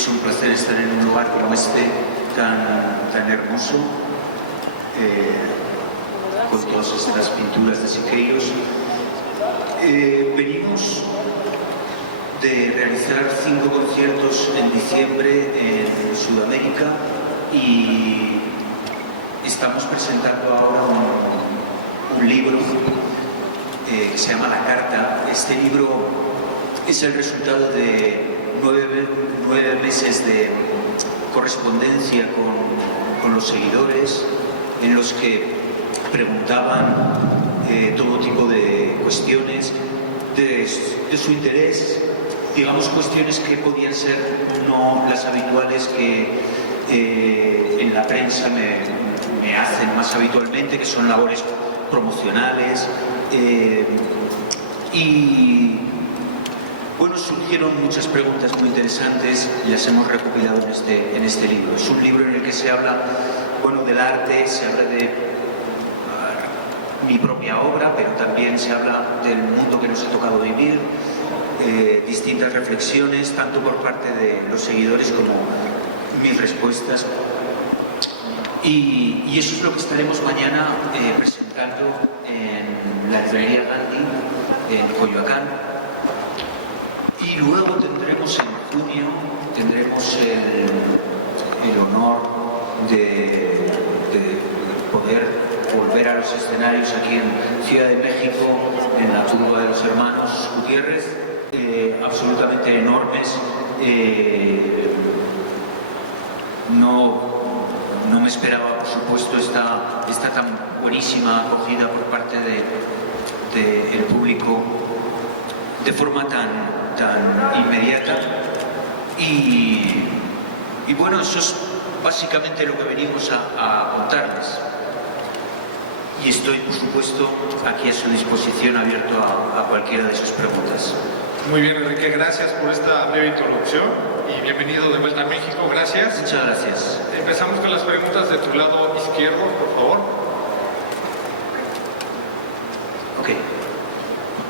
es un placer estar en un lugar como este, tan hermoso, con todas estas pinturas de Siqueiros. Venimos de realizar 5 conciertos en diciembre en Sudamérica y estamos presentando ahora un libro que se llama La Carta. Este libro es el resultado de 9 meses de correspondencia con los seguidores, en los que preguntaban todo tipo de cuestiones de su interés, digamos cuestiones que podían ser no las habituales que en la prensa me hacen más habitualmente, que son labores promocionales, y bueno, surgieron muchas preguntas muy interesantes y las hemos recopilado en este libro. Es un libro en el que se habla, bueno, del arte, se habla de mi propia obra, pero también se habla del mundo que nos ha tocado vivir, distintas reflexiones, tanto por parte de los seguidores como mis respuestas. Y eso es lo que estaremos mañana presentando en la librería Gandhi, en Coyoacán. Y luego tendremos en junio, el honor de poder volver a los escenarios aquí en Ciudad de México, en la tumba de los hermanos Gutiérrez, absolutamente enormes. No me esperaba, por supuesto, esta tan buenísima acogida por parte del público de forma tan inmediata. Y bueno, eso es básicamente lo que venimos a contarles. Y estoy, por supuesto, aquí a su disposición, abierto a cualquiera de sus preguntas. Muy bien, Enrique, gracias por esta breve introducción y bienvenido de vuelta a México. Gracias. Muchas gracias. Empezamos con las preguntas de tu lado izquierdo, por favor. Ok.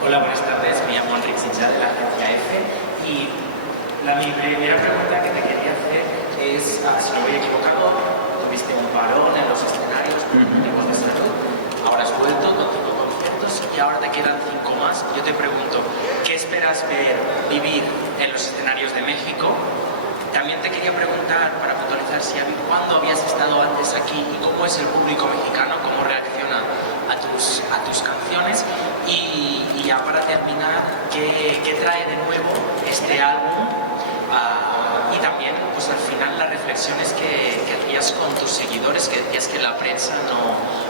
Hola, buenas tardes. Me llamo Enrique Sincha, de la agencia EFE, y mi primera pregunta que te quería hacer es, si no voy equivocado, tuviste un parón en los escenarios por motivos de salud, ahora has vuelto con 5 conciertos y ahora te quedan 5 más. Yo te pregunto, ¿qué esperas vivir en los escenarios de México? También te quería preguntar, para puntualizar, ¿cuándo habías estado antes aquí y cómo es el público mexicano, cómo reacciona a tus canciones? Y ya para terminar, ¿qué trae de nuevo este álbum? Y también, pues al final, las reflexiones que hacías con tus seguidores, que decías que la prensa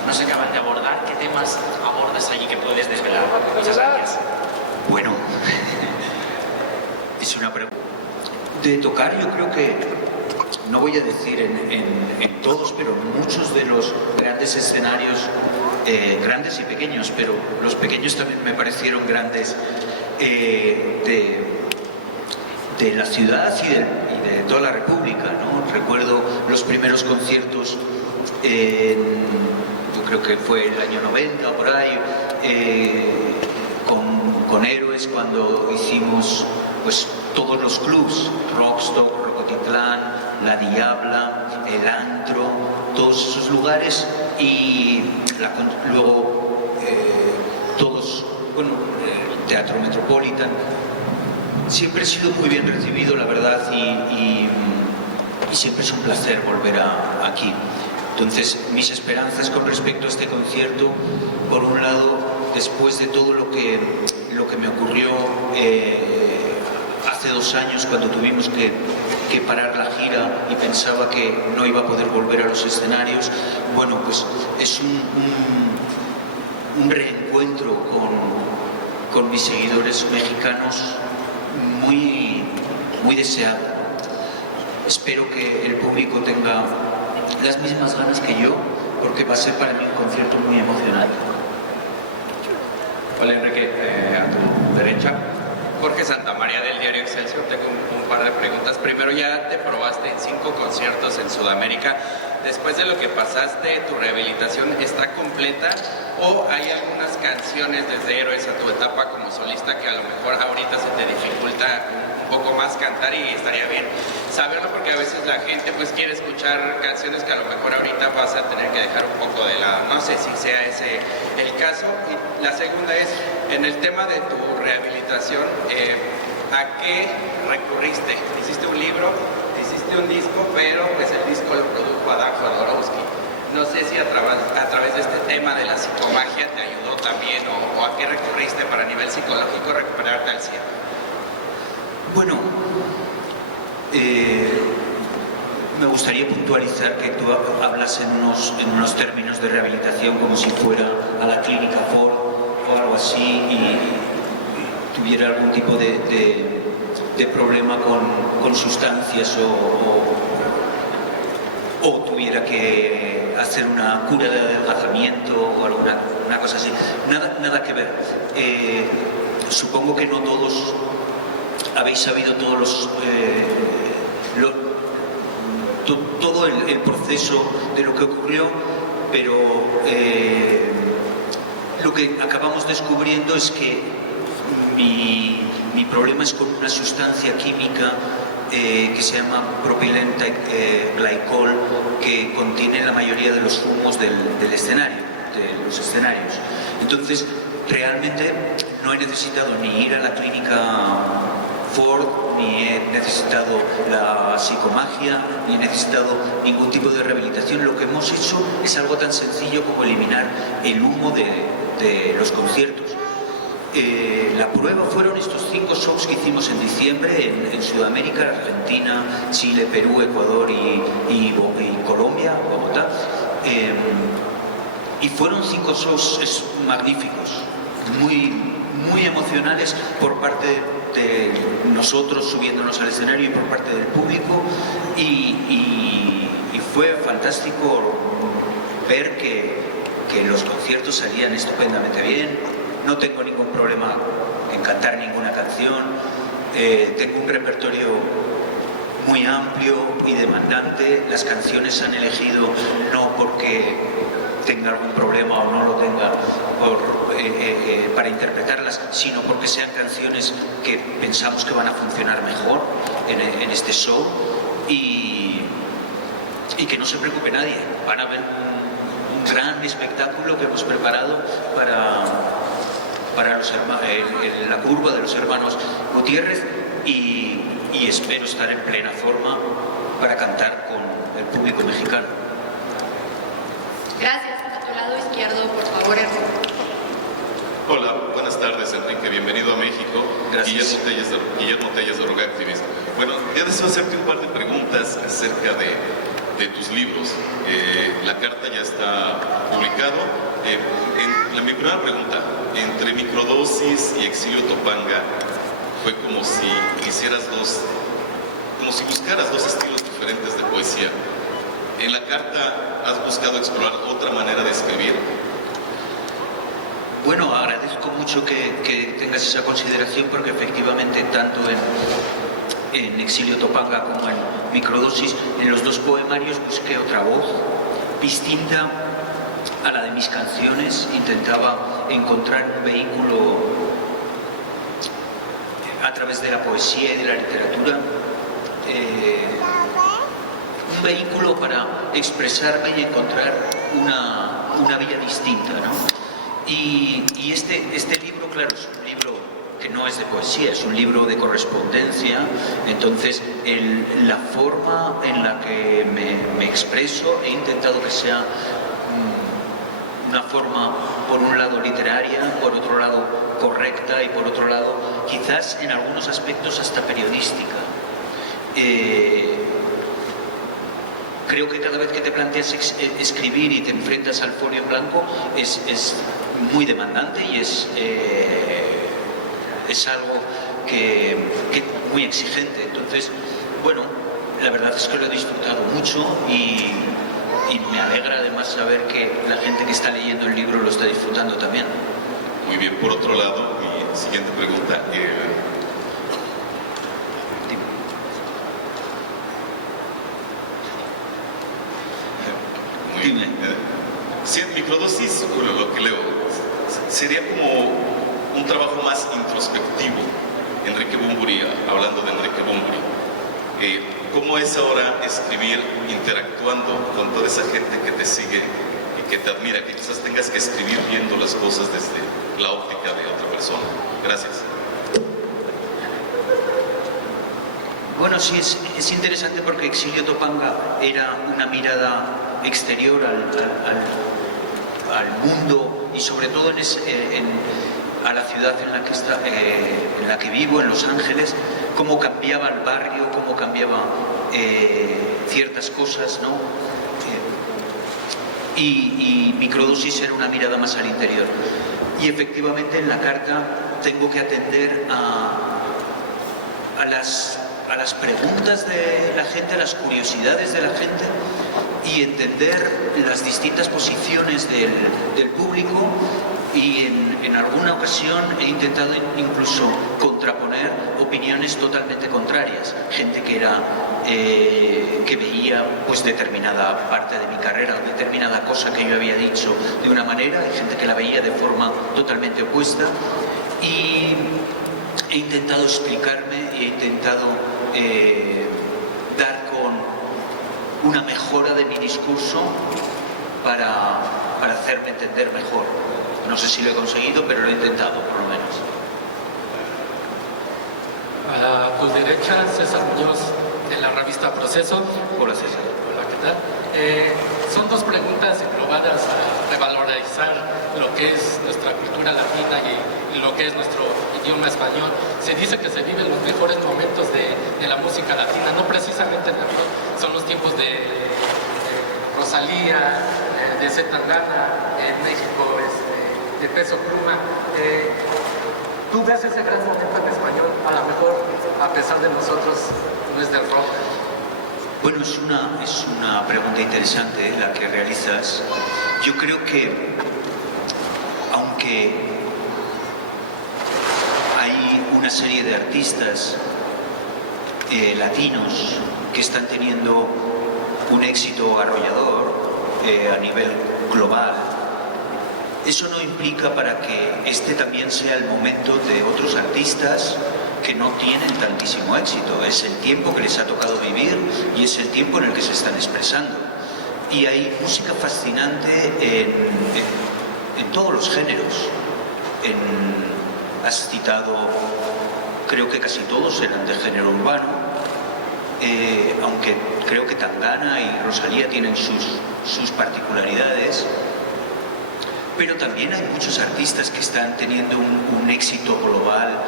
no se acaban de abordar. ¿Qué temas abordas allí que puedes desvelar? Muchas gracias. Bueno, es una pregunta. De tocar, yo creo que, no voy a decir en todos, pero en muchos de los grandes escenarios, grandes y pequeños, pero los pequeños también me parecieron grandes, de la ciudad y de toda la República, ¿no? Recuerdo los primeros conciertos, yo creo que fue el año 90 por ahí, con Héroes, cuando hicimos pues todos los clubs, Rockstock, Rocotitlán, La Diabla, El Antro, todos esos lugares, y luego todos, bueno, el Teatro Metropolitan. Siempre he sido muy bien recibido, la verdad, y siempre es un placer volver aquí. Entonces, mis esperanzas con respecto a este concierto, por un lado, después de todo lo que me ocurrió hace 2 años, cuando tuvimos que parar la gira y pensaba que no iba a poder volver a los escenarios, bueno, pues es un reencuentro con mis seguidores mexicanos muy, muy deseado. Espero que el público tenga las mismas ganas que yo, porque va a ser para mí un concierto muy emocionante. Hola Enrique, a tu derecha. Jorge Santamaría del diario Excelsior. Tengo un par de preguntas. Primero, ya te probaste en 5 conciertos en Sudamérica. después de lo que pasaste, tu rehabilitación está completa o hay algunas canciones desde Héroes a tu etapa como solista que a lo mejor ahorita se te dificulta un poco más cantar y estaría bien saberlo porque a veces la gente pues quiere escuchar canciones que a lo mejor ahorita vas a tener que dejar un poco de lado. No sé si sea ese el caso. Y la segunda es, en el tema de tu rehabilitación, ¿a qué recurriste? Hiciste un libro, hiciste un disco, pero pues el disco lo produjo Adán Jodorowsky. No sé si a través de este tema de la psicomagia te ayudó también o a qué recurriste para a nivel psicológico recuperarte al 100. Bueno, me gustaría puntualizar que tú hablas en unos términos de rehabilitación como si fuera a la clínica Ford o algo así y tuviera algún tipo de problema con sustancias o tuviera que hacer una cura de adelgazamiento o una cosa así. Nada que ver. Supongo que no todos habéis sabido todo el proceso de lo que ocurrió, pero lo que acabamos descubriendo es que mi problema es con una sustancia química que se llama propilenglicol, que contiene la mayoría de los humos del escenario, de los escenarios. Entonces, realmente no he necesitado ni ir a la clínica Ford, ni he necesitado la psicomagia, ni he necesitado ningún tipo de rehabilitación. Lo que hemos hecho es algo tan sencillo como eliminar el humo de los conciertos. La prueba fueron estos 5 shows que hicimos en diciembre en Sudamérica, Argentina, Chile, Perú, Ecuador y Colombia, Bogotá. Y fueron 5 shows magníficos, muy emocionales por parte de nosotros subiéndonos al escenario y por parte del público y fue fantástico ver que los conciertos salían estupendamente bien. No tengo ningún problema en cantar ninguna canción, tengo un repertorio muy amplio y demandante. Las canciones se han elegido no porque tenga algún problema o no lo tenga para interpretarlas, sino porque sean canciones que pensamos que van a funcionar mejor en este show y que no se preocupe nadie. Van a ver un gran espectáculo que hemos preparado para la curva de los hermanos Gutiérrez y espero estar en plena forma para cantar con el público mexicano. Gracias. A tu lado izquierdo, por favor, Enrique. Hola, buenas tardes, Enrique. Bienvenido a México. Gracias. Guillermo Telles de Rogue Activist. Bueno, ya deseo hacerte un par de preguntas acerca de tus libros. La carta ya está publicado. Mi primera pregunta, entre Microdosis y Exilio Topanga, fue como si buscaras dos estilos diferentes de poesía. En la carta has buscado explorar otra manera de escribir. Bueno, agradezco mucho que tengas esa consideración porque efectivamente tanto en Exilio Topanga como en Microdosis, en los 2 poemarios busqué otra voz distinta a la de mis canciones. Intentaba encontrar un vehículo a través de la poesía y de la literatura, un vehículo para expresarme y encontrar una vía distinta, ¿no? Y este libro, claro, es un libro que no es de poesía, es un libro de correspondencia. Entonces la forma en la que me expreso he intentado que sea una forma, por un lado literaria, por otro lado correcta y por otro lado quizás en algunos aspectos hasta periodística. Creo que cada vez que te planteas escribir y te enfrentas al folio en blanco es muy demandante y es algo que muy exigente. Entonces, bueno, la verdad es que lo he disfrutado mucho y me alegra además saber que la gente que está leyendo el libro lo está disfrutando también. Muy bien, por otro lado, mi siguiente pregunta. microdosis, bueno, lo que leo, sería como un trabajo más introspectivo. Enrique Bunbury, hablando de Enrique Bunbury, ¿cómo es ahora escribir interactuando con toda esa gente que te sigue y que te admira, que quizás tengas que escribir viendo las cosas desde la óptica de otra persona? Gracias. Bueno, sí, es interesante porque Exilio Topanga era una mirada exterior al mundo y sobre todo a la ciudad en la que vivo, en Los Ángeles, cómo cambiaba el barrio, cómo cambiaba ciertas cosas, ¿no? Y Microdosis era una mirada más al interior. Y efectivamente en la carta tengo que atender a las preguntas de la gente, a las curiosidades de la gente y entender las distintas posiciones del público, y en alguna ocasión he intentado incluso contraponer opiniones totalmente contrarias. Gente que veía pues determinada parte de mi carrera o determinada cosa que yo había dicho de una manera, y gente que la veía de forma totalmente opuesta, y he intentado explicarme y he intentado dar con una mejora de mi discurso para hacerme entender mejor. No sé si lo he conseguido, pero lo he intentado, por lo menos. A tu derecha, César Muñoz, de la revista Proceso. Hola, César. Hola, ¿qué tal? Son dos preguntas englobadas a revalorizar lo que es nuestra cultura latina y lo que es nuestro idioma español. Se dice que se viven los mejores momentos de la música latina, no precisamente son los tiempos de Rosalía, de Zetangana, en México, de Peso Pluma. ¿Tú ves ese gran momento en español? A lo mejor, a pesar de nosotros, no es del rock. Bueno, es una pregunta interesante la que realizas. Yo creo que, aunque hay una serie de artistas latinos que están teniendo un éxito arrollador a nivel global, eso no implica para que este también sea el momento de otros artistas que no tienen tantísimo éxito. Es el tiempo que les ha tocado vivir y es el tiempo en el que se están expresando. Y hay música fascinante en todos los géneros. Has citado, creo que casi todos eran de género urbano, aunque creo que Tangana y Rosalía tienen sus particularidades. Pero también hay muchos artistas que están teniendo un éxito global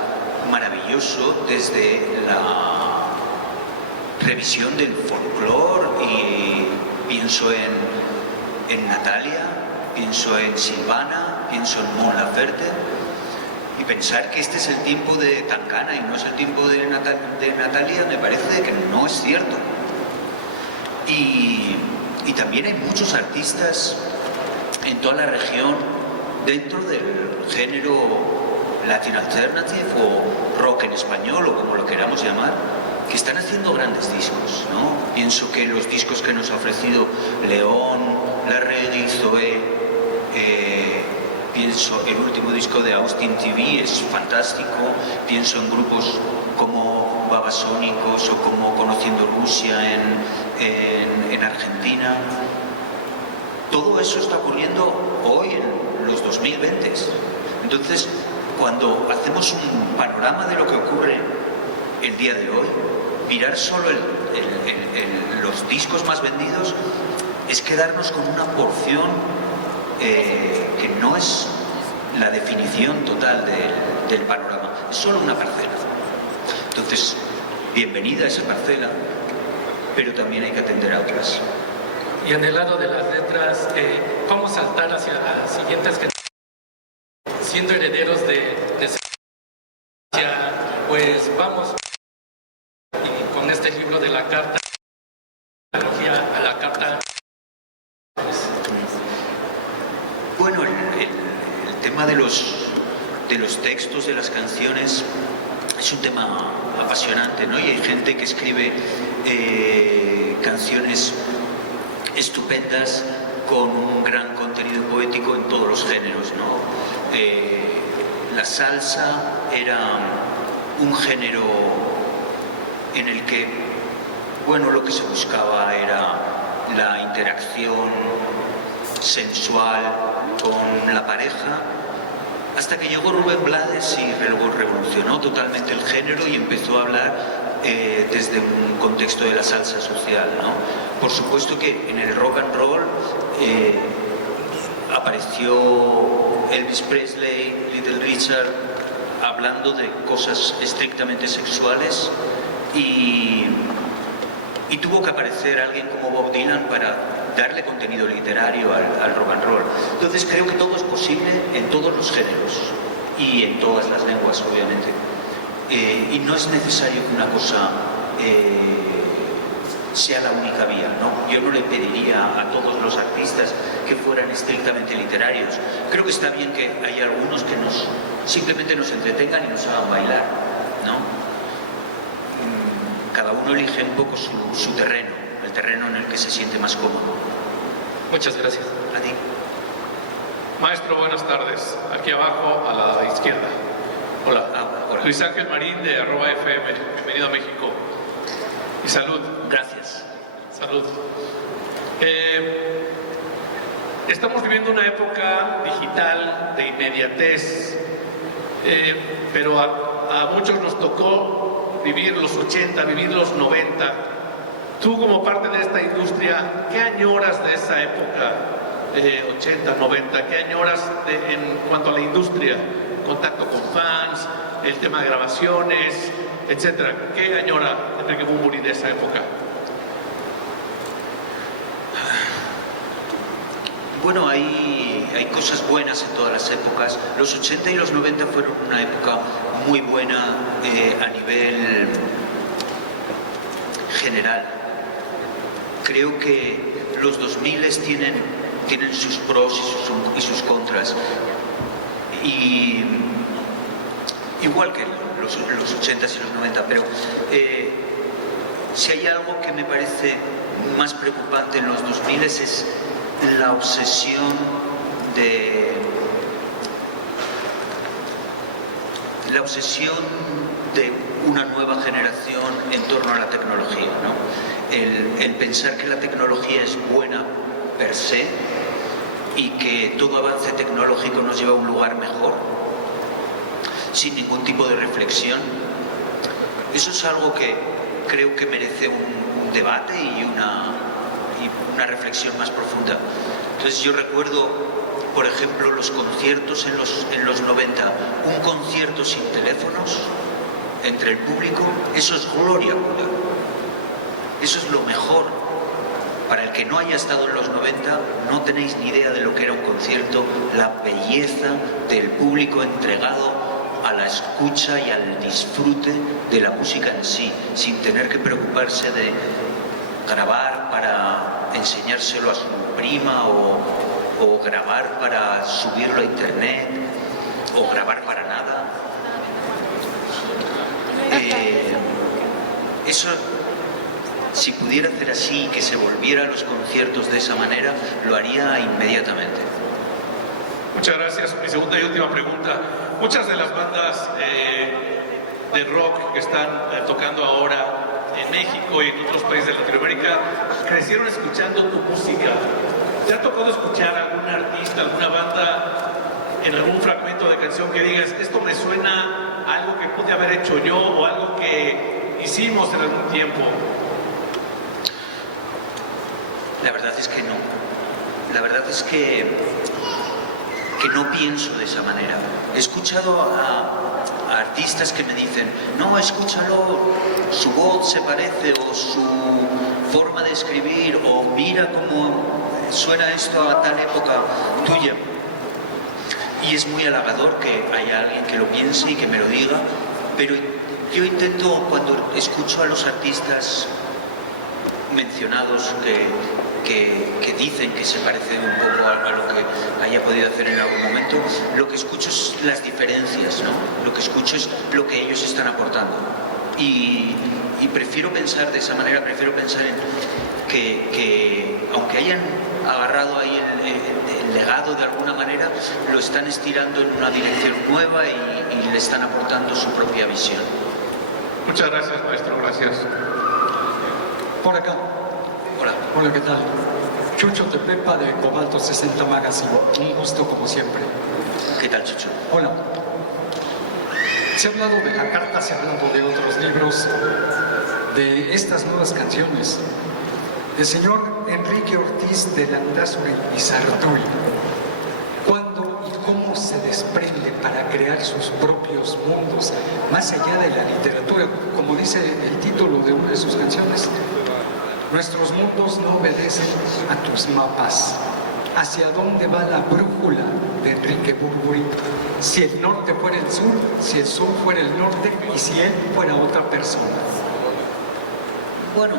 maravilloso, desde la revisión del folclore, y pienso en Natalia, pienso en Silvana, pienso en Mon Laferte, y pensar que este es el tiempo de Tangana y no es el tiempo de Natalia me parece que no es cierto. Y también hay muchos artistas en toda la región, dentro del género Latin Alternative o rock en español o como lo queramos llamar, que están haciendo grandes discos, ¿no? Pienso que los discos que nos ha ofrecido León, Larregui, Zoé, pienso el último disco de Austin TV es fantástico, pienso en grupos como Babasónicos o como Conociendo Rusia en Argentina. Todo eso está ocurriendo hoy en los 2020. Entonces, cuando hacemos un panorama de lo que ocurre el día de hoy, mirar solo los discos más vendidos es quedarnos con una porción que no es la definición total del panorama, es solo una parcela. Entonces, bienvenida a esa parcela, pero también hay que atender a otras. Y en el lado de las letras, ¿cómo saltar hacia las siguientes generaciones? Siendo herederos de pues vamos, y con este libro de la carta, a la carta. Bueno, el tema de los textos de las canciones es un tema apasionante, ¿no? Y hay gente que escribe canciones estupendas con un gran contenido poético en todos los géneros, ¿no? La salsa era un género en el que, bueno, lo que se buscaba era la interacción sensual con la pareja, hasta que llegó Rubén Blades y revolucionó totalmente el género y empezó a hablar desde un contexto de la salsa social, ¿no? Por supuesto que en el rock and roll apareció Elvis Presley, Little Richard, hablando de cosas estrictamente sexuales y tuvo que aparecer alguien como Bob Dylan para darle contenido literario al rock and roll. Entonces creo que todo es posible en todos los géneros y en todas las lenguas, obviamente. Y no es necesario que una cosa sea la única vía, ¿no? Yo no le pediría a todos los artistas que fueran estrictamente literarios. Creo que está bien que hay algunos que simplemente nos entretengan y nos hagan bailar, ¿no? Cada uno elige un poco su terreno, el terreno en el que se siente más cómodo. Muchas gracias. A ti. Maestro, buenas tardes. Aquí abajo, a la izquierda. Hola. Hola. Luis Ángel Marín de @FM. Bienvenido a México. Y salud. Gracias. Salud. Estamos viviendo una época digital de inmediatez, pero a muchos nos tocó vivir los 80, vivir los 90. Tú, como parte de esta industria, ¿qué añoras de esa época, 80, 90? ¿Qué añoras en cuanto a la industria? Contacto con fans, el tema de grabaciones, etcétera. ¿Qué añora Enrique Bunbury de esa época? Bueno, hay cosas buenas en todas las épocas. Los 80 y los 90 fueron una época muy buena a nivel general. Creo que los 2000 tienen sus pros y sus contras. Y igual que los 80 y los 90, pero si hay algo que me parece más preocupante en los 2000 es la obsesión de una nueva generación en torno a la tecnología, ¿no? El pensar que la tecnología es buena per se y que todo avance tecnológico nos lleva a un lugar mejor, sin ningún tipo de reflexión. Eso es algo que creo que merece un debate y una reflexión más profunda. Entonces yo recuerdo, por ejemplo, los conciertos en los 90, un concierto sin teléfonos entre el público, eso es gloria pura. Eso es lo mejor. Para el que no haya estado en los 90, no tenéis ni idea de lo que era un concierto, la belleza del público entregado a la escucha y al disfrute de la música en sí, sin tener que preocuparse de grabar para enseñárselo a su prima o grabar para subirlo a internet o grabar para nada. Eso, si pudiera hacer así, que se volviera a los conciertos de esa manera, lo haría inmediatamente. Muchas gracias. Mi segunda y última pregunta. Muchas de las bandas de rock que están tocando ahora en México y en otros países de Latinoamérica crecieron escuchando tu música. ¿Te ha tocado escuchar a algún artista, alguna banda en algún fragmento de canción que digas, esto me suena a algo que pude haber hecho yo o algo que hicimos en algún tiempo? La verdad es que no. La verdad es que no pienso de esa manera. He escuchado a artistas que me dicen, no, escúchalo, su voz se parece, o su forma de escribir, o mira cómo suena esto a tal época tuya. Y es muy halagador que haya alguien que lo piense y que me lo diga, pero yo intento, cuando escucho a los artistas mencionados que dicen que se parece un poco a lo que haya podido hacer en algún momento, lo que escucho es las diferencias, ¿no? Lo que escucho es lo que ellos están aportando. Y prefiero pensar de esa manera, prefiero pensar en que aunque hayan agarrado ahí el legado de alguna manera, lo están estirando en una dirección nueva y le están aportando su propia visión. Muchas gracias, maestro, gracias. Por acá. Hola. Hola, ¿qué tal? Chucho Tepepa de Cobalto 60 Magazine. Un gusto como siempre. ¿Qué tal, Chucho? Hola. Se ha hablado de la carta, se ha hablado de otros libros, de estas nuevas canciones. El señor Enrique Ortiz de Landázuri y Sartori. ¿Cuándo y cómo se desprende para crear sus propios mundos, más allá de la literatura? Como dice el título de una de sus canciones, nuestros mundos no obedecen a tus mapas. ¿Hacia dónde va la brújula de Enrique Burburi? Si el norte fuera el sur, si el sur fuera el norte y si él fuera otra persona. Bueno,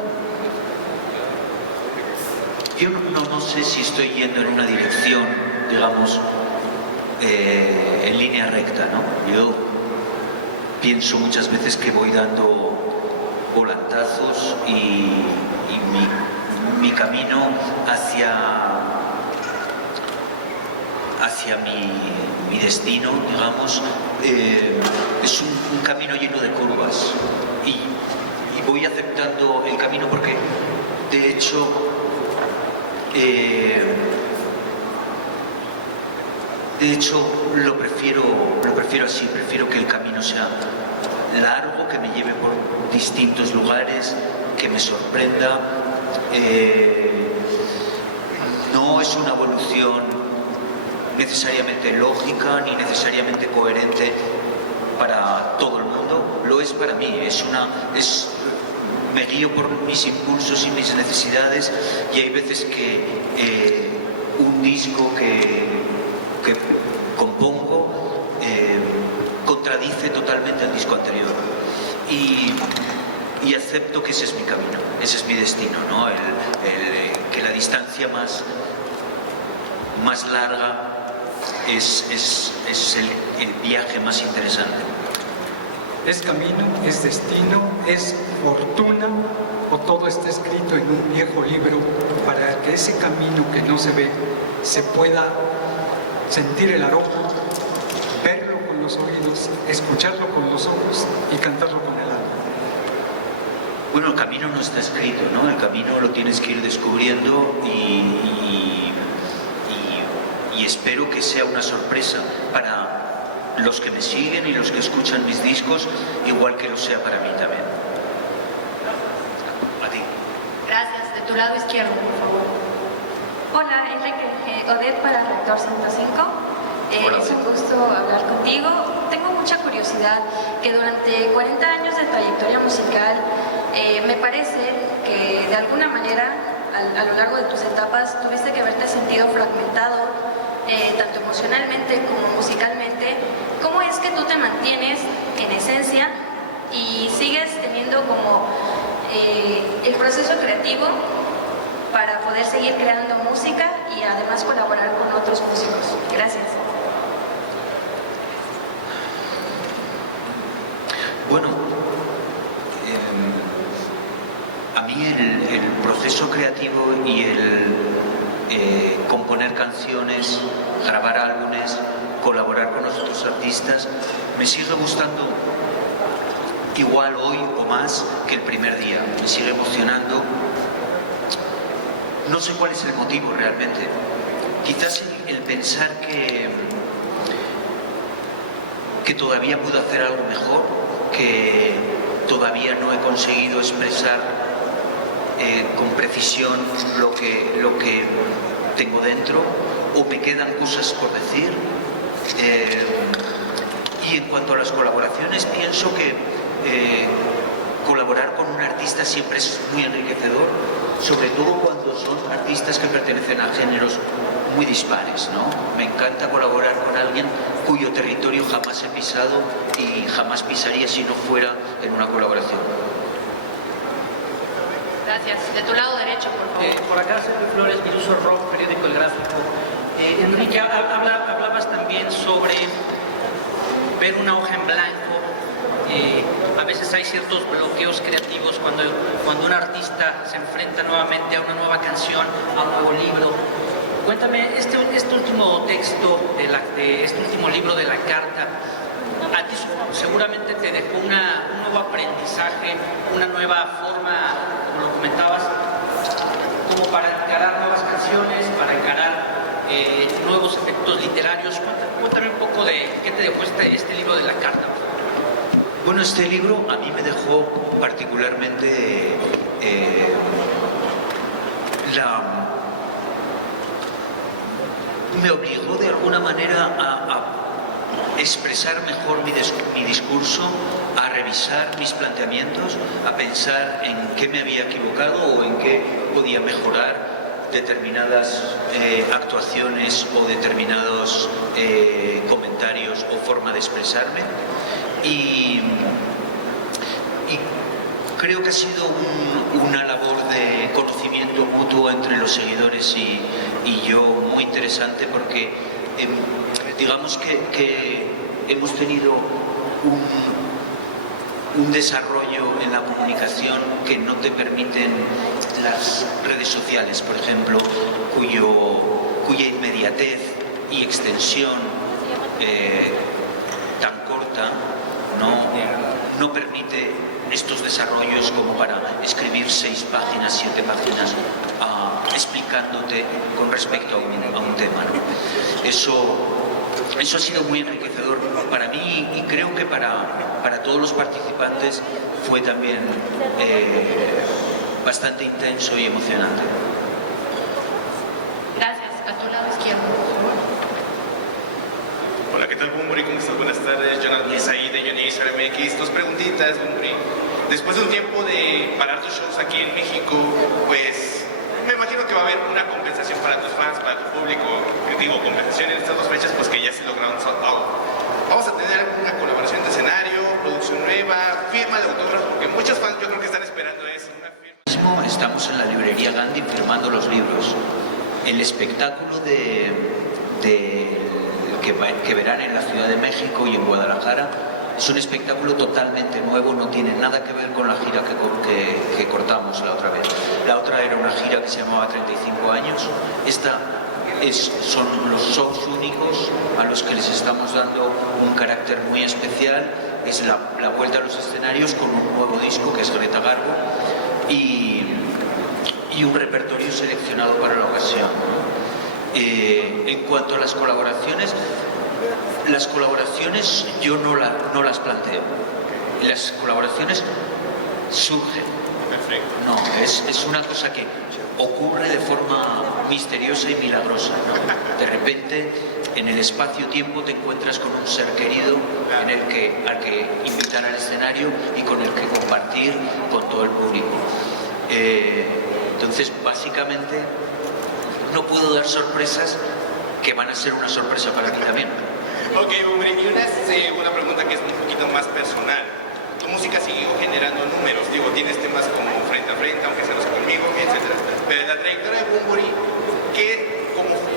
yo no sé si estoy yendo en una dirección, digamos, en línea recta, ¿no? Yo pienso muchas veces que voy dando volantazos y mi camino hacia mi destino, digamos, es un camino lleno de curvas y voy aceptando el camino porque, de hecho, lo prefiero así, prefiero que el camino sea largo, que me lleve por distintos lugares, que me sorprenda. No es una evolución necesariamente lógica ni necesariamente coherente para todo el mundo, lo es para mí, me guío por mis impulsos y mis necesidades y hay veces que un disco que compongo contradice totalmente el disco anterior y acepto que ese es mi camino, ese es mi destino, ¿no? Que la distancia más larga es el viaje más interesante. ¿Es camino, es destino, es fortuna o todo está escrito en un viejo libro para que ese camino que no se ve se pueda sentir el aroma, verlo con los oídos, escucharlo con los ojos y cantarlo con el alma? Bueno, el camino no está escrito, ¿no? El camino lo tienes que ir descubriendo y espero que sea una sorpresa para los que me siguen y los que escuchan mis discos, igual que lo sea para mí también. A ti. Gracias. De tu lado izquierdo, por favor. Hola, Enrique. Odette para Reactor 105. Hola, es un gusto hablar contigo. Tengo mucha curiosidad que durante 40 años de trayectoria musical me parece que de alguna manera a lo largo de tus etapas tuviste que haberte sentido fragmentado tanto emocionalmente como musicalmente. ¿Cómo es que tú te mantienes en esencia y sigues teniendo como el proceso creativo para poder seguir creando música y además colaborar con otros músicos? Gracias. Bueno, a mí el proceso creativo y el componer canciones, grabar álbumes, colaborar con otros artistas, me sigue gustando igual hoy o más que el primer día. Me sigue emocionando. No sé cuál es el motivo realmente. Quizás el pensar que todavía puedo hacer algo mejor, que todavía no he conseguido expresar con precisión lo que tengo dentro, o me quedan cosas por decir. Y en cuanto a las colaboraciones, pienso que colaborar con un artista siempre es muy enriquecedor, sobre todo cuando son artistas que pertenecen a géneros muy dispares, ¿no? Me encanta colaborar con alguien cuyo territorio jamás he pisado y jamás pisaría si no fuera en una colaboración. Gracias. De tu lado derecho, por favor. Por acá, Sergio Flores, Viruso Rock, periódico El Gráfico. Enrique, hablabas también sobre ver una hoja en blanco a veces hay ciertos bloqueos creativos cuando un artista se enfrenta nuevamente a una nueva canción, a un nuevo libro. Cuéntame, este último texto, este último libro de la carta, a ti seguramente te dejó un nuevo aprendizaje, una nueva forma, como lo comentabas, como para encarar nuevas canciones, para encarar nuevos efectos literarios. Cuéntame un poco de qué te dejó este libro de la carta. Bueno, este libro a mí me dejó particularmente me obligó de alguna manera a expresar mejor mi discurso, a revisar mis planteamientos, a pensar en qué me había equivocado o en qué podía mejorar determinadas actuaciones o determinados comentarios o forma de expresarme. Y creo que ha sido una labor de conocimiento mutuo entre los seguidores y yo muy interesante, porque digamos que hemos tenido un desarrollo en la comunicación que no te permiten las redes sociales, por ejemplo, cuya inmediatez y extensión tan corta no permite estos desarrollos como para escribir 6 páginas, 7 páginas explicándote con respecto a un tema, ¿no? Eso ha sido muy enriquecedor para mí y creo que para todos los participantes fue también bastante intenso y emocionante. Gracias. A tu lado izquierdo, por favor. Hola, ¿qué tal, Bunbury? ¿Cómo estás? Buenas tardes. Jonathan Isaí de Yonis RMX. 2 preguntitas, Bunbury. Después de un tiempo de parar tus shows aquí en México, pues me imagino que va a haber una compensación para tus fans, para tu público. Digo, compensación en estas 2 fechas, pues que ya se lograron sold out. Vamos a tener alguna colaboración de escenario, producción nueva, firma de autógrafos, porque muchos fans yo creo que están esperando eso. Estamos en la librería Gandhi firmando los libros. El espectáculo que verán en la Ciudad de México y en Guadalajara es un espectáculo totalmente nuevo, no tiene nada que ver con la gira que cortamos la otra vez. La otra era una gira que se llamaba 35 años. Esta son los shows únicos a los que les estamos dando un carácter muy especial. Es la vuelta a los escenarios con un nuevo disco que es Greta Garbo y un repertorio seleccionado para la ocasión. En cuanto a las colaboraciones yo no las planteo. Las colaboraciones surgen. No, es una cosa que ocurre de forma misteriosa y milagrosa, ¿no? De repente, en el espacio-tiempo te encuentras con un ser querido al que invitar al escenario y con el que compartir con todo el público. Entonces, básicamente, no puedo dar sorpresas que van a ser una sorpresa para ti también. Ok, Bunbury, y una pregunta que es un poquito más personal. Tu música siguió generando números, digo, tienes temas como Frente a Frente, aunque sea conmigo, etc. Pero en la trayectoria de Bunbury,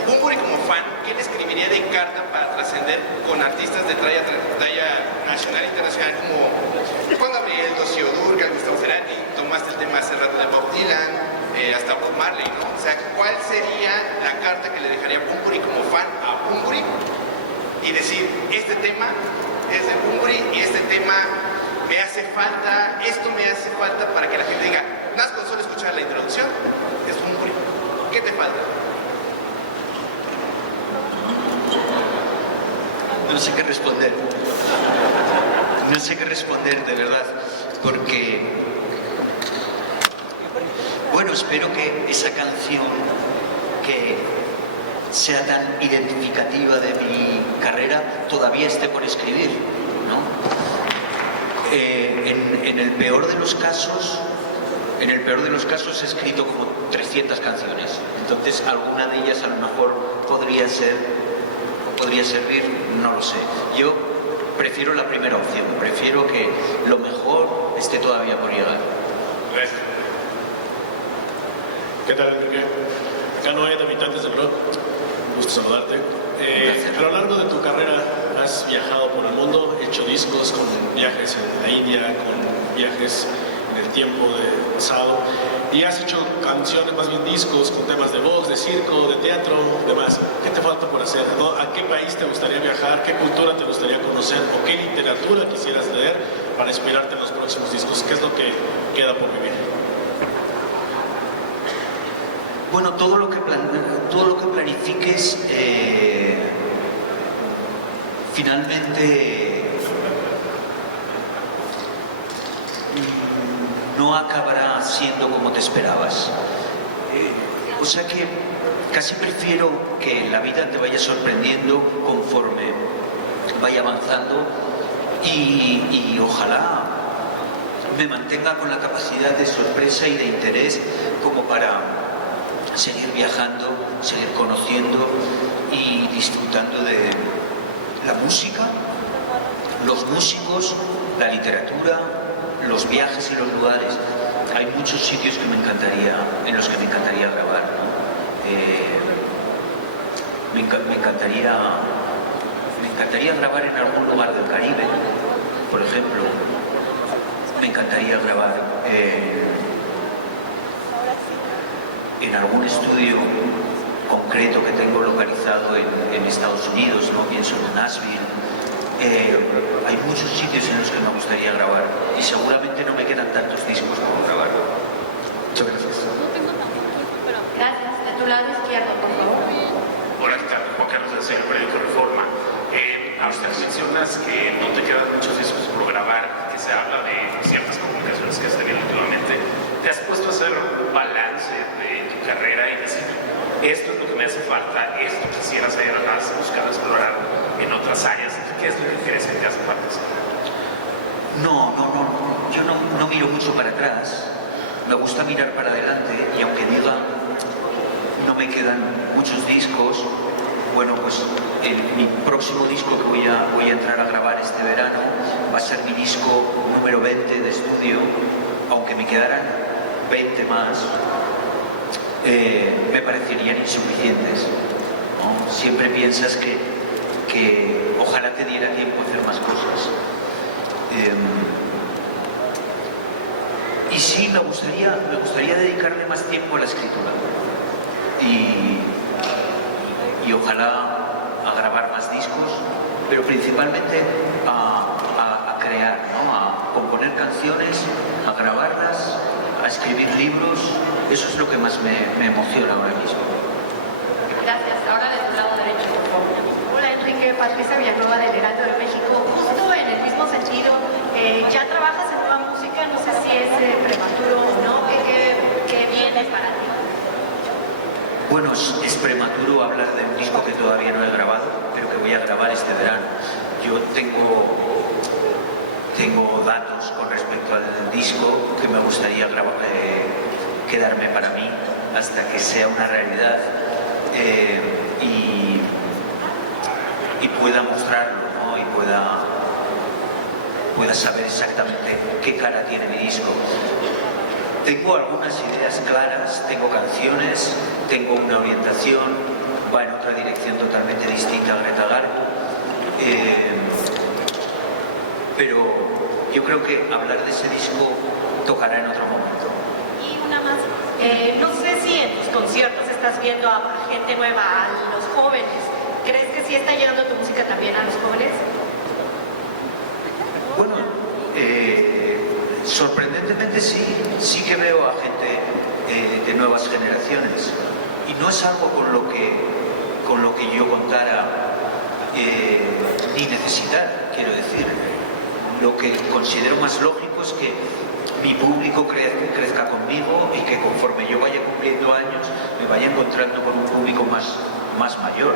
Bunbury como fan, ¿qué le escribiría de carta para trascender con artistas de talla nacional e internacional como Juan Gabriel, Rocío Dúrcal, Gustavo Cerati? Tomaste el tema hace rato de Bob Dylan, hasta Bob Marley, ¿no? O sea, ¿cuál sería la carta que le dejaría Bunbury como fan a Bunbury? Y decir, este tema es de Bunbury y este tema me hace falta, esto me hace falta para que la gente diga, nada con solo escuchar la introducción, es Bunbury. ¿Qué te falta? No sé qué responder. No sé qué responder, de verdad, porque, bueno, espero que esa canción que sea tan identificativa de mi carrera todavía esté por escribir, ¿no? En el peor de los casos he escrito como 300 canciones, entonces alguna de ellas a lo mejor podría servir, no lo sé. Yo prefiero la primera opción, prefiero que lo mejor esté todavía por llegar. Gracias. ¿Qué tal, Enrique? Acá no hay habitantes del rock. gusto saludarte. A lo largo de tu carrera has viajado por el mundo, hecho discos con viajes en la India, con viajes en el tiempo pasado, y has hecho canciones, más bien discos con temas de voz, de circo, de teatro, demás. ¿Qué te falta por hacer? ¿A qué país te gustaría viajar? ¿Qué cultura te gustaría conocer? ¿O qué literatura quisieras leer para inspirarte en los próximos discos? ¿Qué es lo que queda por vivir? Bueno, todo lo que planifiques finalmente no acabará siendo como te esperabas. O sea que casi prefiero que la vida te vaya sorprendiendo conforme vaya avanzando y ojalá me mantenga con la capacidad de sorpresa y de interés como para seguir viajando, seguir conociendo y disfrutando de la música, los músicos, la literatura, los viajes y los lugares. Hay muchos sitios en los que me encantaría grabar, ¿no? Me encantaría grabar en algún lugar del Caribe, por ejemplo. Me encantaría grabar en algún estudio concreto que tengo localizado en Estados Unidos, ¿no? Pienso en Nashville. Hay muchos sitios en los que me gustaría grabar y seguramente no me quedan tantos discos como grabar. Muchas gracias. Gracias. De tu lado izquierdo, por favor. Hola, ¿qué tal? Juan Carlos del periódico Reforma. Ahorita mencionas que no te quedan muchos discos por grabar, que se habla de ciertas comunicaciones que se vienen últimamente. ¿Te has puesto a hacer un balance de tu carrera y decir, esto es lo que me hace falta, esto quisiera hacer, has buscado explorar en otras áreas? ¿Qué es lo que crees que te hace falta hacer? No, yo no miro mucho para atrás, me gusta mirar para adelante y aunque diga no me quedan muchos discos, bueno, pues mi próximo disco que voy a entrar a grabar este verano va a ser mi disco número 20 de estudio, aunque me quedaran 20 más, me parecerían insuficientes, ¿no? Siempre piensas que ojalá te diera tiempo a hacer más cosas. Y sí, me gustaría dedicarle más tiempo a la escritura y ojalá a grabar más discos, pero principalmente a crear, ¿no? A componer canciones, a grabarlas, a escribir libros. Eso es lo que más me emociona ahora mismo. Gracias. Ahora de tu lado derecho, por favor. Hola Enrique, Patricia Villanueva del Heraldo de México. Justo en el mismo sentido, ya trabajas en nueva música, no sé si es prematuro o no, ¿qué viene para ti? Bueno, es prematuro hablar de un disco que todavía no he grabado, pero que voy a grabar este verano. Yo tengo datos con respecto al disco que me gustaría quedarme para mí hasta que sea una realidad y pueda mostrarlo, ¿no? Y pueda saber exactamente qué cara tiene mi disco. Tengo algunas ideas claras, tengo canciones, tengo una orientación, va en otra dirección totalmente distinta a Greta Garbo, pero yo creo que hablar de ese disco tocará en otro momento. Y una más, no sé si en tus conciertos estás viendo a gente nueva, a los jóvenes. ¿Crees que sí está llegando tu música también a los jóvenes? Bueno, sorprendentemente sí que veo a gente de nuevas generaciones y no es algo con lo que yo contara ni necesitar, quiero decir. Lo que considero más lógico es que mi público crezca conmigo y que conforme yo vaya cumpliendo años me vaya encontrando con un público más mayor,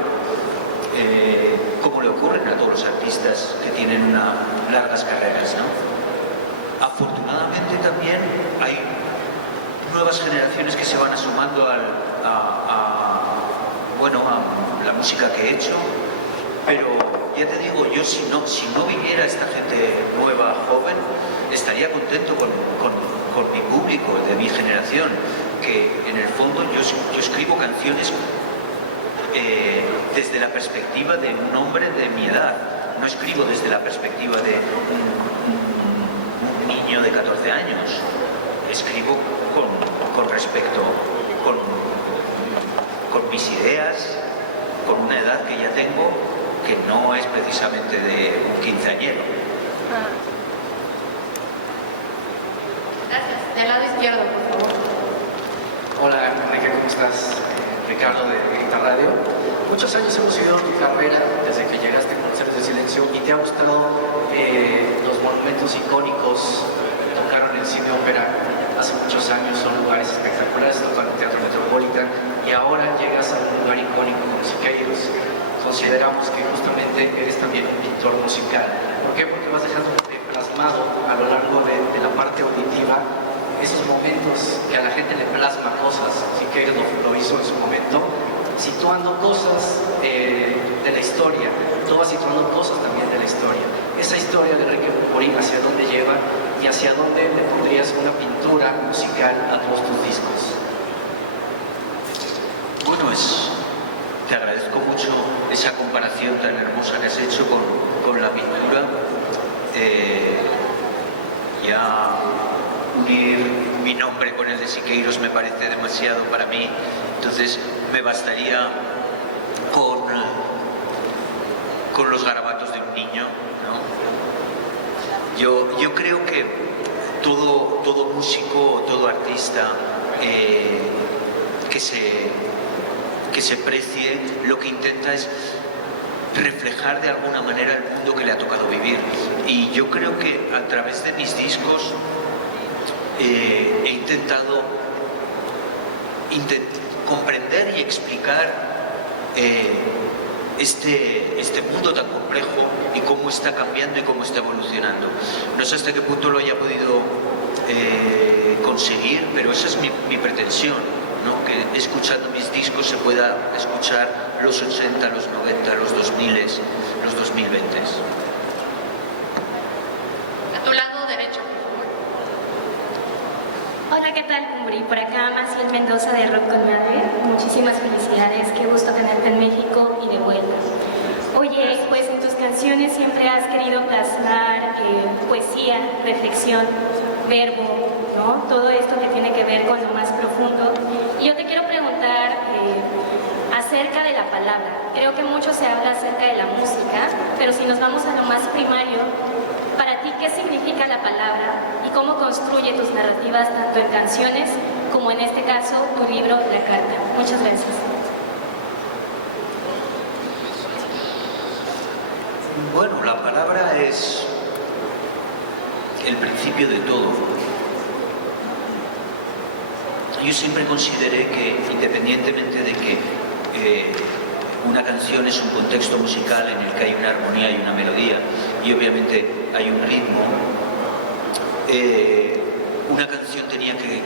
como le ocurren a todos los artistas que tienen largas carreras, ¿no? Afortunadamente también hay nuevas generaciones que se van asomando a la música que he hecho, pero ya te digo, yo si no viniera esta gente nueva, joven, estaría contento con mi público, de mi generación, que en el fondo yo escribo canciones desde la perspectiva de un hombre de mi edad. No escribo desde la perspectiva de un niño de 14 años. Escribo con respecto, con mis ideas, con una edad que ya tengo, que no es precisamente de un quinceañero. Gracias. Del lado izquierdo, por favor. Hola, Enrique, ¿cómo estás? Ricardo de Grita Radio. Muchos años hemos seguido tu carrera desde que llegaste con Seres de Silencio y te ha gustado los monumentos icónicos que tocaron en el cine ópera hace muchos años, son lugares espectaculares, tocaron el Teatro Metropolitan y ahora llegas a un lugar icónico como Siqueiros. Consideramos que justamente eres también un pintor musical. ¿Por qué? Porque vas dejando plasmado a lo largo de la parte auditiva esos momentos que a la gente le plasma cosas. Siqueiros lo hizo en su momento, situando cosas de la historia. Tú vas situando cosas también de la historia. Esa historia de Enrique Morín, hacia dónde lleva y hacia dónde le pondrías una pintura musical a todos tus discos. Bueno, te agradezco mucho esa comparación tan hermosa que has hecho con la pintura. Ya unir mi nombre con el de Siqueiros me parece demasiado para mí, entonces me bastaría con los garabatos de un niño, ¿no? Yo creo que todo músico, todo artista que se precie, lo que intenta es reflejar de alguna manera el mundo que le ha tocado vivir. Y yo creo que a través de mis discos he intentado comprender y explicar este mundo tan complejo y cómo está cambiando y cómo está evolucionando. No sé hasta qué punto lo haya podido conseguir, pero esa es mi pretensión, ¿no? Que escuchando mis discos se pueda escuchar los 80, los 90, los 2000, los 2020. A tu lado derecho, por favor. Hola, ¿qué tal, Cumbri? Por acá, Maciel Mendoza de Rock con Madre. Muchísimas felicidades, qué gusto tenerte en México y de vuelta. Oye, pues en tus canciones siempre has querido plasmar poesía, reflexión, verbo, ¿no? Todo esto que tiene que ver con lo más profundo. Y yo te quiero preguntar acerca de la palabra. Creo que mucho se habla acerca de la música, pero si nos vamos a lo más primario, para ti, ¿qué significa la palabra y cómo construye tus narrativas tanto en canciones como en este caso tu libro La Carta? Muchas gracias. Bueno, la palabra es el principio de todo. Yo siempre consideré que, independientemente de que una canción es un contexto musical en el que hay una armonía y una melodía, y obviamente hay un ritmo, una canción tenía que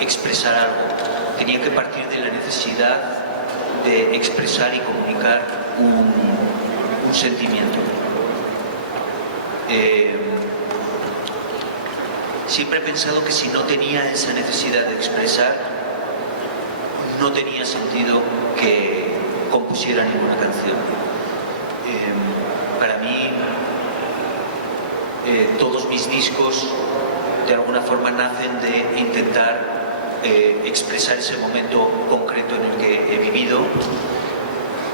expresar algo, tenía que partir de la necesidad de expresar y comunicar un sentimiento. Siempre he pensado que si no tenía esa necesidad de expresar, no tenía sentido que compusiera ninguna canción. Para mí, todos mis discos de alguna forma nacen de intentar expresar ese momento concreto en el que he vivido.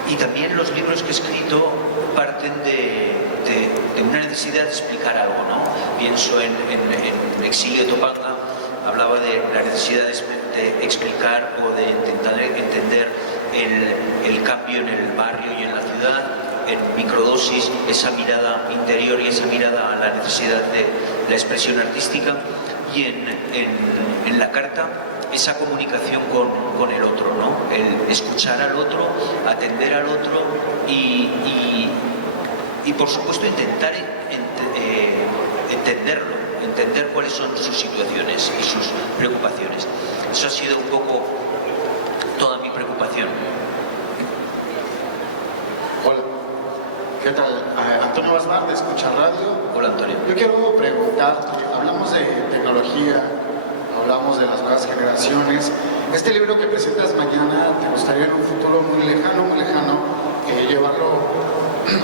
Y también los libros que he escrito parten de una necesidad de explicar algo, ¿no? Pienso en Exilio de Topanga, hablaba de la necesidad de explicar o de intentar entender el cambio en el barrio y en la ciudad. En Microdosis, esa mirada interior y esa mirada a la necesidad de la expresión artística. Y en La Carta, esa comunicación con el otro, ¿no? El escuchar al otro, atender al otro y por supuesto intentar entenderlo, entender cuáles son sus situaciones y sus preocupaciones. Eso ha sido un poco toda mi preocupación. Hola, ¿qué tal? Antonio Basmar de Escucha Radio. Hola, Antonio. Yo quiero preguntarte, hablamos de tecnología, hablamos de las nuevas generaciones Este libro que presentas mañana, ¿te gustaría en un futuro muy lejano, llevarlo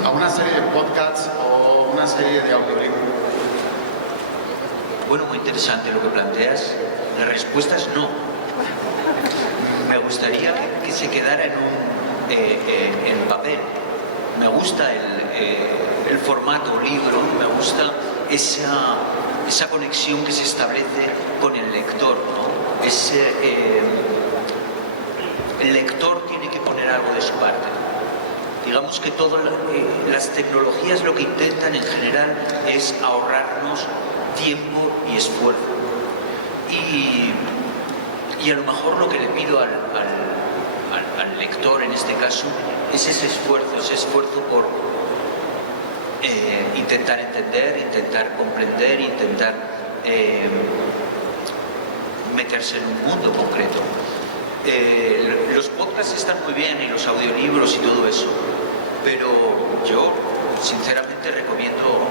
a una serie de podcasts o una serie de audiolibros? Bueno, muy interesante lo que planteas. La respuesta es no. Me gustaría que se quedara en papel. Me gusta el formato libro, me gusta esa conexión que se establece con el lector, ¿no? El lector tiene que poner algo de su parte. Digamos que todas las tecnologías lo que intentan en general es ahorrarnos tiempo y esfuerzo. Y a lo mejor lo que le pido al lector en este caso es ese esfuerzo por intentar entender, intentar comprender, intentar meterse en un mundo concreto. Los podcasts están muy bien y los audiolibros y todo eso, pero yo sinceramente recomiendo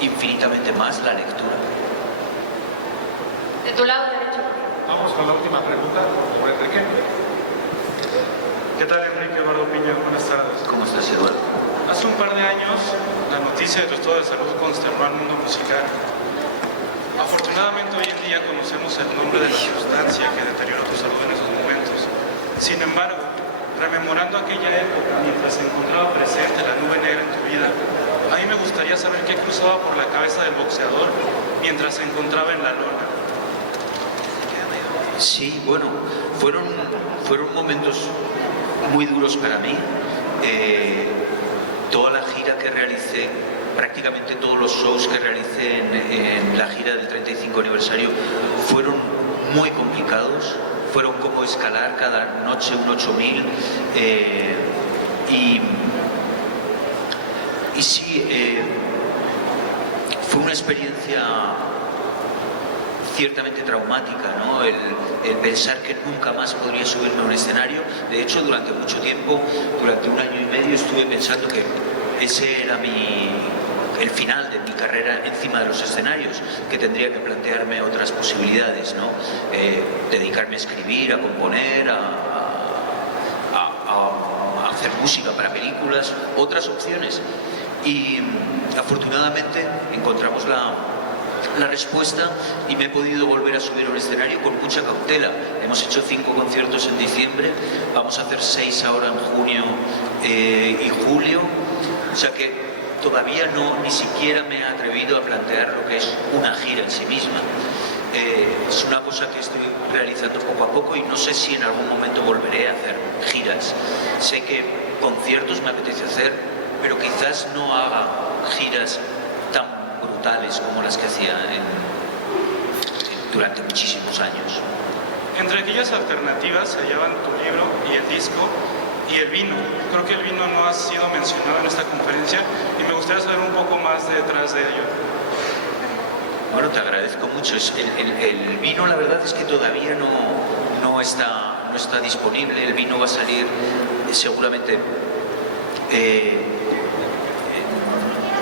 infinitamente más la lectura. De tu lado derecho. Vamos con la última pregunta por Enrique. ¿Qué tal, Enrique? Eduardo Piña, buenas tardes. ¿Cómo estás, Eduardo? Hace un par de años la noticia de tu estado de salud consternó al mundo musical. Afortunadamente hoy en día conocemos el nombre de la sustancia que deterioró tu salud en esos momentos. Sin embargo, rememorando aquella época mientras se encontraba presente la nube negra en tu vida, a mí me gustaría saber qué cruzaba por la cabeza del boxeador mientras se encontraba en la lona. Sí, bueno, fueron momentos muy duros para mí. Toda la gira que realicé, prácticamente todos los shows que realicé en la gira del 35 aniversario fueron muy complicados, fueron como escalar cada noche un 8000 y sí, fue una experiencia ciertamente traumática, ¿no? El pensar que nunca más podría subirme a un escenario. De hecho, durante mucho tiempo, durante un año y medio, estuve pensando que ese era el final de mi carrera encima de los escenarios, que tendría que plantearme otras posibilidades, ¿no? Dedicarme a escribir, a componer, a hacer música para películas, otras opciones. Y afortunadamente encontramos la respuesta y me he podido volver a subir a un escenario con mucha cautela. Hemos hecho 5 conciertos en diciembre, vamos a hacer 6 ahora en junio y julio, o sea que todavía ni siquiera me he atrevido a plantear lo que es una gira en sí misma. Es una cosa que estoy realizando poco a poco y no sé si en algún momento volveré a hacer giras. Sé que conciertos me apetece hacer, pero quizás no haga giras tan brutales como las que hacía durante muchísimos años. Entre aquellas alternativas se hallaban tu libro y el disco y el vino. Creo que el vino no ha sido mencionado en esta conferencia y me gustaría saber un poco más detrás de ello. Bueno, te agradezco mucho. El vino, la verdad es que todavía no está disponible. El vino va a salir seguramente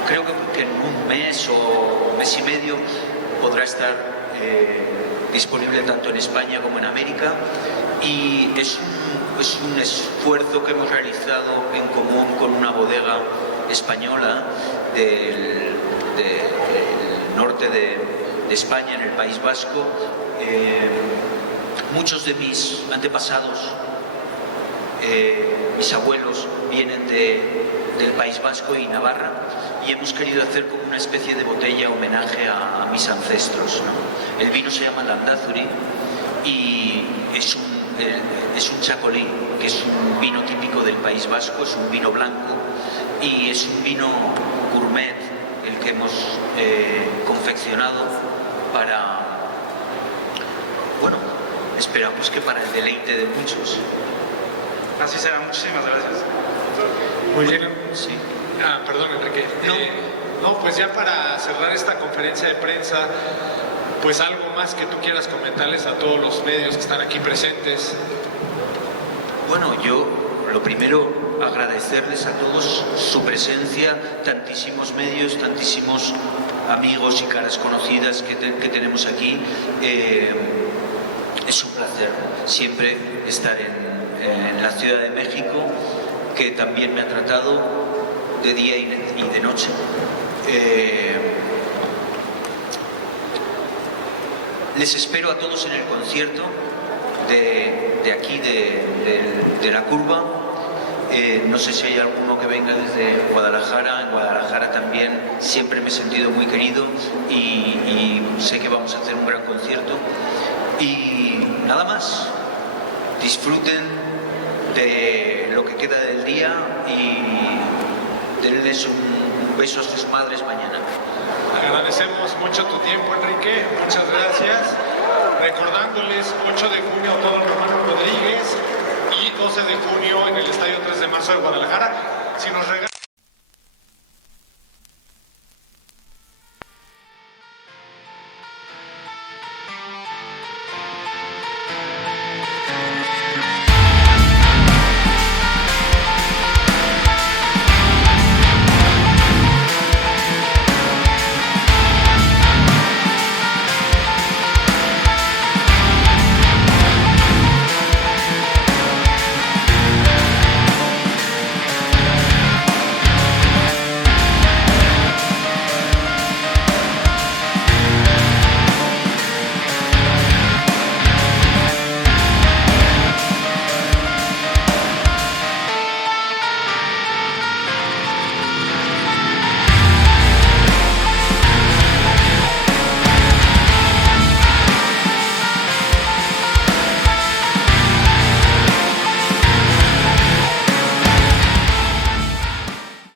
creo que en un mes o mes y medio podrá estar disponible tanto en España como en América, y es un esfuerzo que hemos realizado en común con una bodega española del norte de España, en el País Vasco. Muchos de mis antepasados, mis abuelos, vienen del País Vasco y Navarra, y hemos querido hacer como una especie de botella homenaje a mis ancestros, ¿no? El vino se llama Landázuri y es un chacolí, que es un vino típico del País Vasco, es un vino blanco y es un vino gourmet el que hemos confeccionado para, bueno, esperamos que para el deleite de muchos. Así será, muchísimas gracias. Muy bien. Sí. Perdón, Enrique. Pues ya para cerrar esta conferencia de prensa, pues algo más que tú quieras comentarles a todos los medios que están aquí presentes. Bueno, yo lo primero, agradecerles a todos su presencia, tantísimos medios, tantísimos amigos y caras conocidas que tenemos aquí. es un placer siempre estar en la Ciudad de México, que también me ha tratado de día y de noche. Les espero a todos en el concierto de aquí, de La Curva. No sé si hay alguno que venga desde Guadalajara. En Guadalajara también siempre me he sentido muy querido y sé que vamos a hacer un gran concierto. Y nada más, disfruten de lo que queda del día y denles un beso a sus madres mañana. Agradecemos mucho tu tiempo, Enrique, muchas gracias. Recordándoles, 8 de junio Autódromo Romano Rodríguez y 12 de junio en el Estadio 3 de Marzo de Guadalajara. Si nos regalan